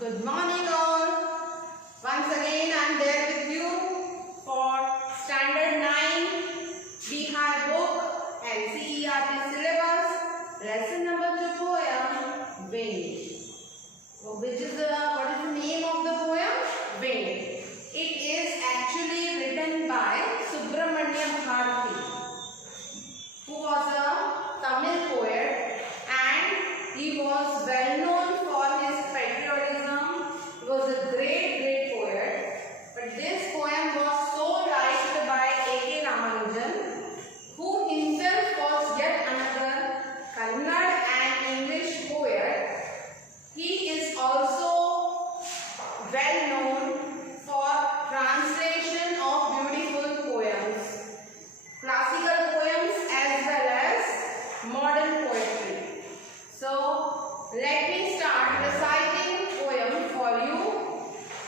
Good morning all. Once again I am there with you for Standard 9 Beehive book and CERT syllabus. Lesson number 2 poem Wind. What is the name of the poem? Wind. It is actually written by Subramanya Bharati, who was a Tamil poet, and he was well known for his patriotism. He was a great poet. But this poem was so liked by A.K. Ramanujan, who himself was yet another Kannada and English poet. He is also well known for translation of beautiful poems, classical poems as well as modern poetry. So let me start reciting the poem for you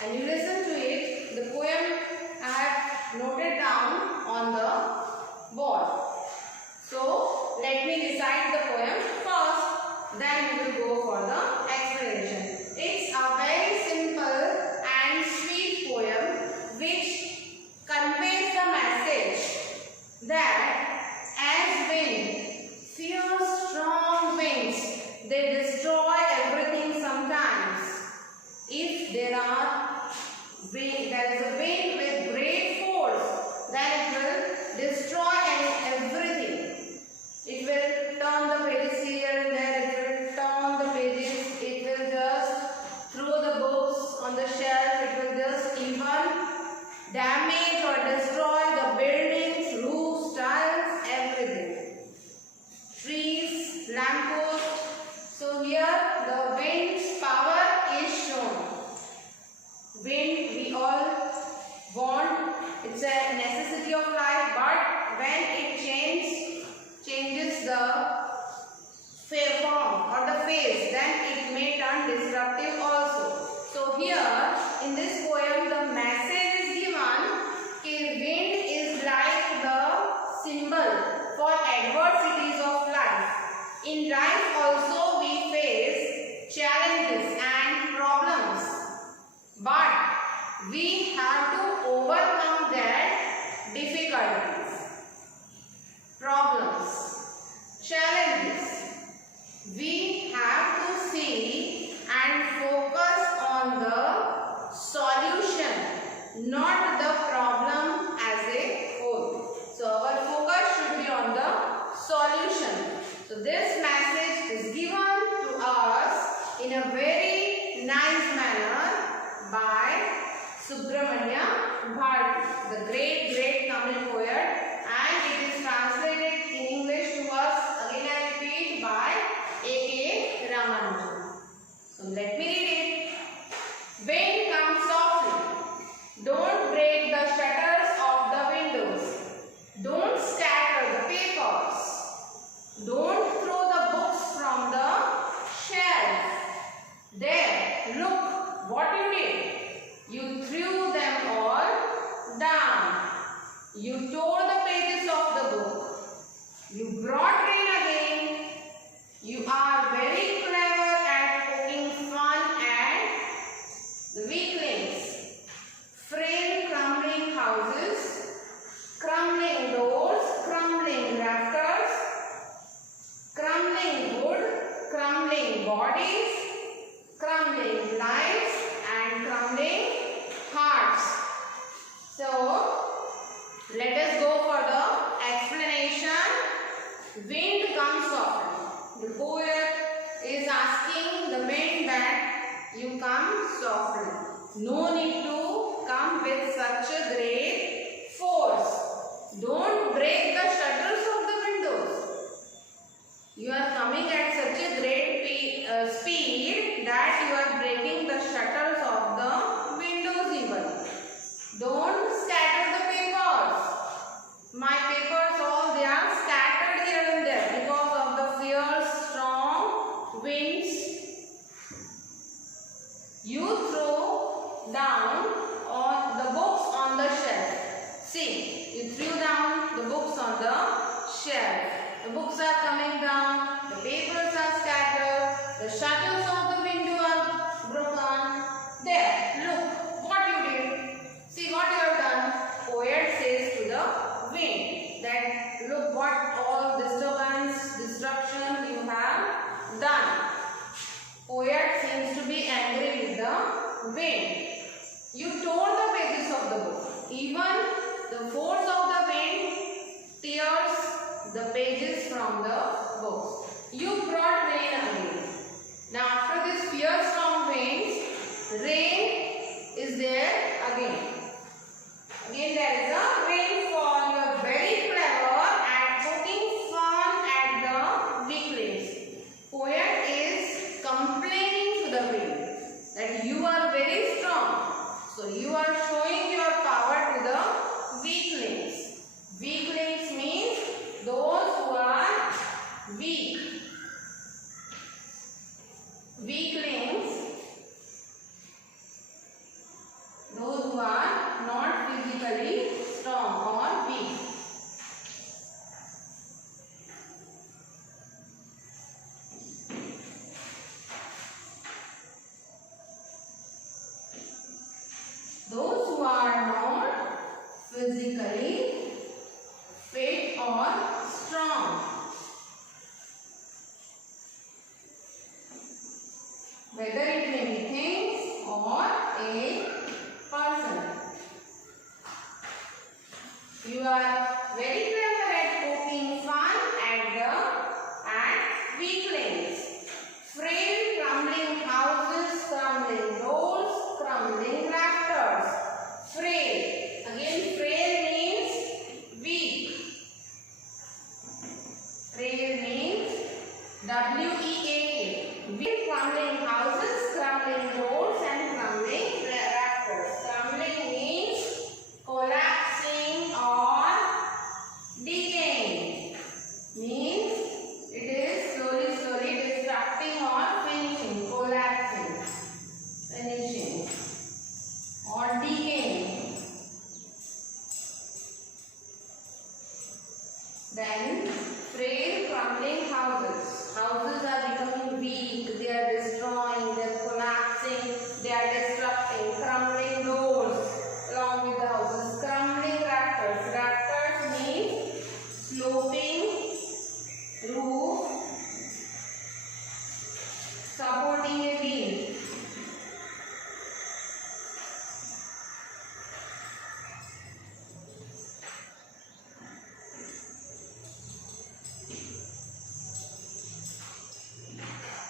and you listen to it. The poem I have noted down on the board. So let me recite the poem first, then we will go for the explanation. It's a very simple and sweet poem which conveys the message that as wind, fierce strong winds, they destroy everything sometimes. If there is a wind with great force, then it will destroy everything. It will turn the pages here and there, it will turn the pages, it will just throw the books on the shelf, it will just even damage or destroy the buildings, roofs, tiles, everything. Trees, lampposts. So here the wind's power is shown. Wind we all want, it's a necessity of life, but when it changes the form or the phase, then it may turn destructive also. So here in this poem the message is given that wind is like the symbol for adversities of life. In life also we face challenges and problems, but we have to overcome their difficulties, problems, challenges. We have to see and focus on the solution, not the problem as a whole. So our focus should be on the solution. So this message is given to us in a very nice manner by Subramanya Bharati, the great Tamil poet, and it is translated in English to us, again I repeat, by A.K. Ramanujan. So let me read it. Wind comes softly. Don't break the shutters of the windows. Don't scatter the papers. Don't throw the books from the shelf. There, look what you did. You threw them all down. You tore the pages of the book. You brought rain again. You are very clever at poking fun at the weaklings. Frail crumbling houses, crumbling doors, crumbling rafters, crumbling wood, crumbling bodies, crumbling lives, and crumbling hearts. So let us go for the explanation. Wind comes softly. The poet is asking the wind that you come softly. No need to come with such a great force. Don't break the shutters of the windows. You are coming at such a great speed that you are breaking the shutters of the windows even. Don't scatter the papers. My papers all they are scattered here and there because of the fierce strong winds. You throw down on the books on the shelf. See, you threw down the books on the shelf. The books are coming down, the papers are scattered, the shutters of the window are broken, the wind. That look what all disturbance, destruction you have done. Poet seems to be angry with the wind. You tore the pages of the book. Even the force of the wind tears the pages from the book. You brought rain again. Now after this fierce storm winds, rain is there again. Again there is a rainfall. You are very clever at poking fun at the weaklings. Poet is complaining to the wind that you are very strong. So you are showing your power to the weaklings. Weaklings means those who are weak. Weaklings, those who are not physically strong or weak. Those who are not physically fit or strong. Whether it may be things or a person. You are very clever at poking fun at weaklings. Frail, crumbling houses, crumbling doors, crumbling rafters. Frail. Again, frail means weak. Frail means W-E-A-K. Weak, crumbling houses, crumbling doors and crumbling rafters. Crumbling means collapsing or decaying. Means it is slowly destructing or finishing, collapsing, finishing or decaying. Then frail, crumbling houses. Houses are becoming weak, they are destroying, they are collapsing, they are destructing. Crumbling doors along with the houses. Crumbling rafters. Rafters means sloping roof supporting a beam.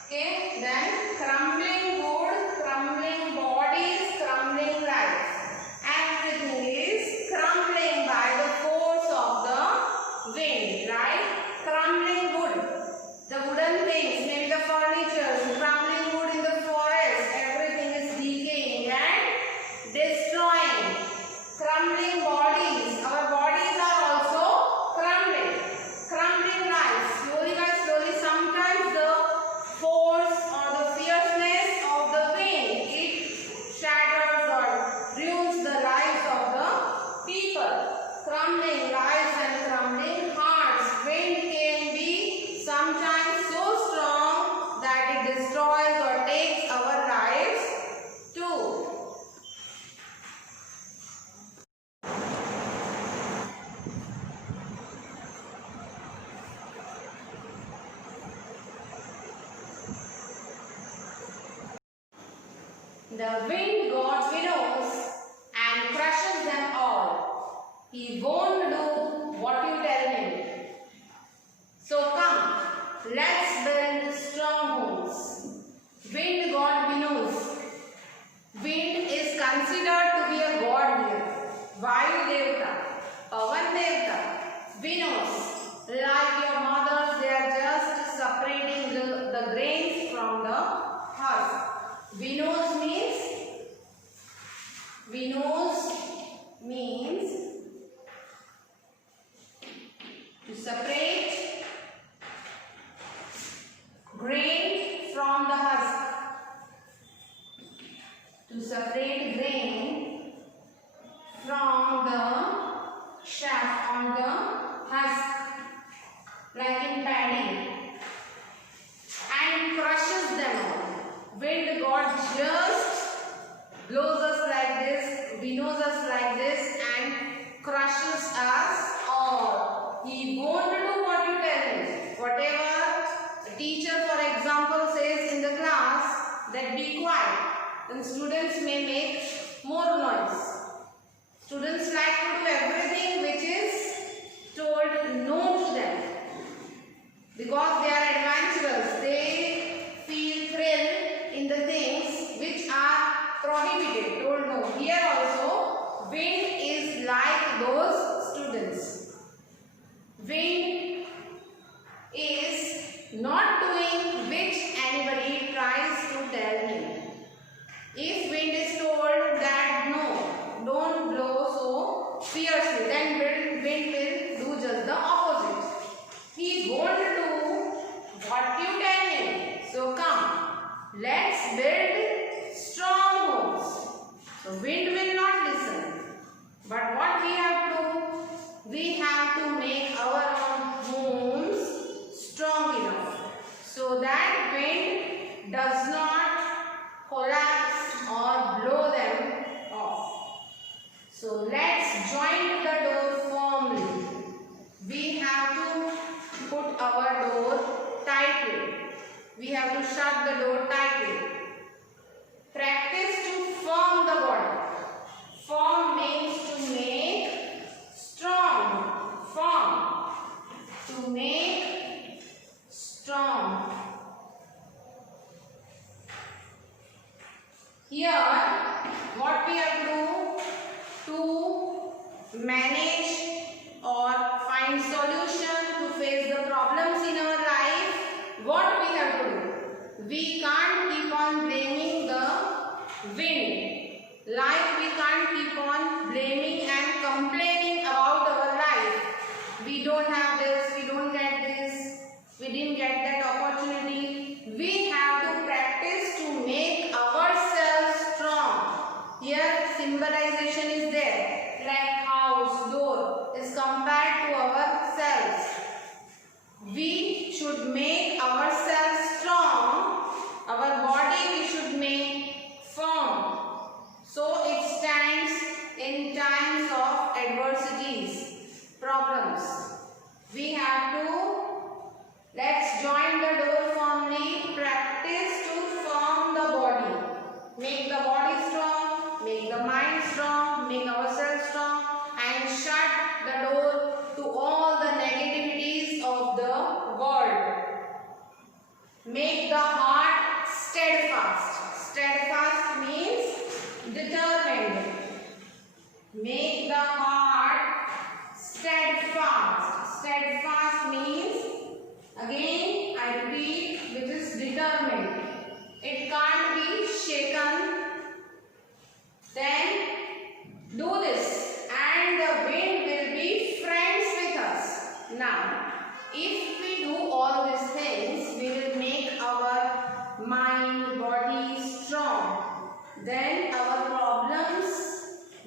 Okay, then crumbling wood, crumbling bodies, crumbling lives. Everything is crumbling by the force of the wind, right? Crumbling wood, the wooden things, maybe the furniture, crumbling wood in the forest, everything is decaying and destroying. Crumbling bodies, our bodies are also crumbling. Crumbling lives, slowly, sometimes the force or the fierceness of the wind, it shatters or ruins the lives of the people. Crumbling lives and crumbling hearts. Wind can be sometimes so strong that it destroys or takes our lives too. The wind god winnows and crushes them all. He won't do what you tell him. So come, let's build strong homes. Wind god winnows. Wind is considered to be a god here. Vayu Devta, Pavan Devta, winnows. Like your mothers, they are just separating the grains from the husk. Winnows means to separate grain from the husk. To separate grain from the chaff on the husk, like in paddy, and crushes them all. Wind god just blows us like this, winnows us like this and crushes us He won't do what you tell him. Whatever a teacher, for example, says in the class that be quiet, then students may make more noise. Students like to do everything which is told no to them because they are adventurous. They feel thrill in the things which are prohibited, told no. Here also, wind is like those students. Wind is not doing which anybody tries to tell him. If wind is told that no, don't blow so fiercely, then wind will do just the opposite. He won't do what you tell him. So come, let's build strong homes. So wind will not listen. But what we have to do? We have to make our own homes strong enough so that wind does not collapse or blow them off. So let's join the door firmly. We have to put our door tightly. We have to shut the door tightly. Practice to form the body. Form means to make strong. Form. To make strong. Here, what we have to do to manage or find solution to face the problems in our life, what we have to do? We can't keep on blaming the wind. Like we can't keep on blaming and complaining about our life. We don't have this, we don't get this, we didn't get that opportunity. We have to practice to make ourselves strong. Here symbolization is there. Like house, door is compared to ourselves. We should make ourselves strong. Our body we should make firm. So it stands in times of adversities, problems. We have to, let's join the door firmly, practice to form the body. Make the body strong, make the mind strong, make ourselves strong and shut the door to all the negativities of the world. Make the heart steadfast. Steadfast means determined. Make the heart steadfast. Steadfast means, again I repeat, which is determined. It can't be shaken. Then do this and the wind will be friends with us. Now, if we do all these things, we will make our mind, body strong. Then our problems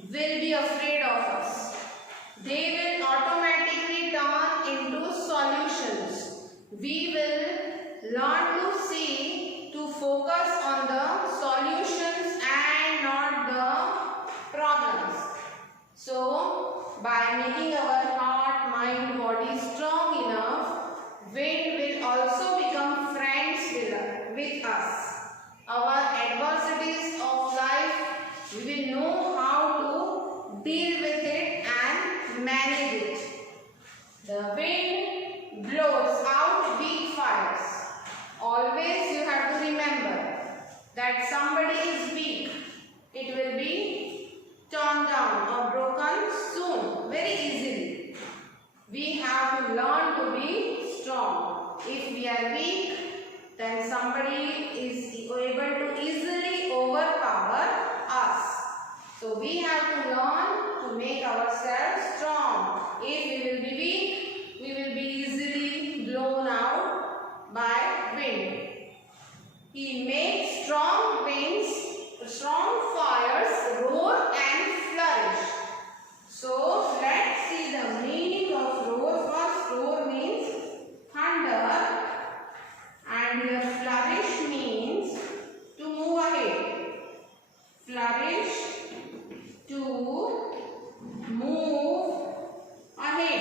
will be afraid of us. They will automatically turn into solutions. We will learn to see, to focus on the solutions and not the problems. So, by making our heart, mind, body strong enough, wind will also become friends with us. Our adversities of life, we will know how to deal with it and manage it. The wind blows out weak fires. Always you have to remember that somebody is weak. It will be torn down or broken soon, very easily. We have to learn to be strong. If we are weak, then somebody is able to easily overpower us. So we have to learn to make ourselves strong. If we will be weak, we will be easily blown out by wind. He makes strong winds, strong fires roar and flourish. So let's see the meaning of roar. First, roar means thunder. And here flourish means to move ahead. Flourish, to move ahead.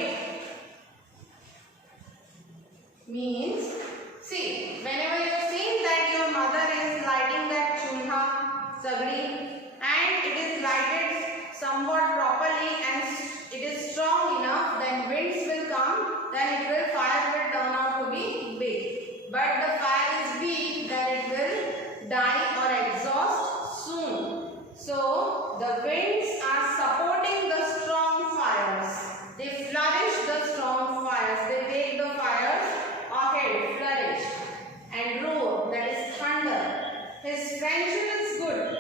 then fire will turn out to be big. But the fire is weak, then it will die or exhaust soon. So the winds are supporting the strong fires. They flourish the strong fires. They take the fires ahead, flourish and roar, that is thunder. His friendship is good.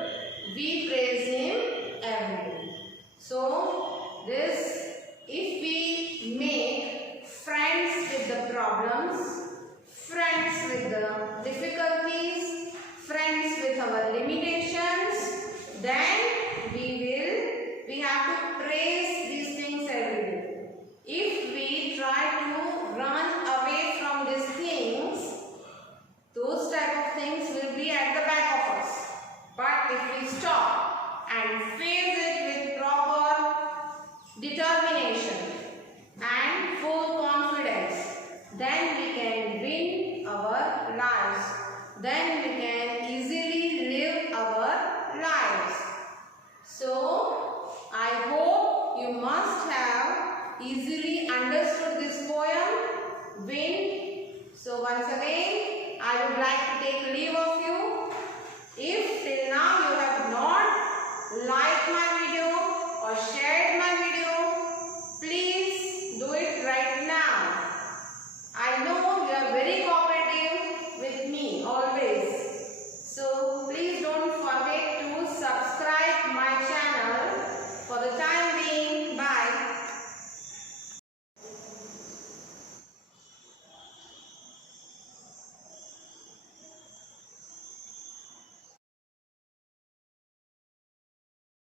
We praise him every day. So if we make friends with the problems, friends with the difficulties, friends with our limitations, then we have to praise these things every day. If we try to run away from these things, those type of things will be at the back of us. But if we stop and face it with proper determination and full confidence, then we can win our lives. Then we can easily live our lives. So, I hope you must have easily understood this poem, Wind. So, once again, I would like to take leave of you. If till now you have not liked my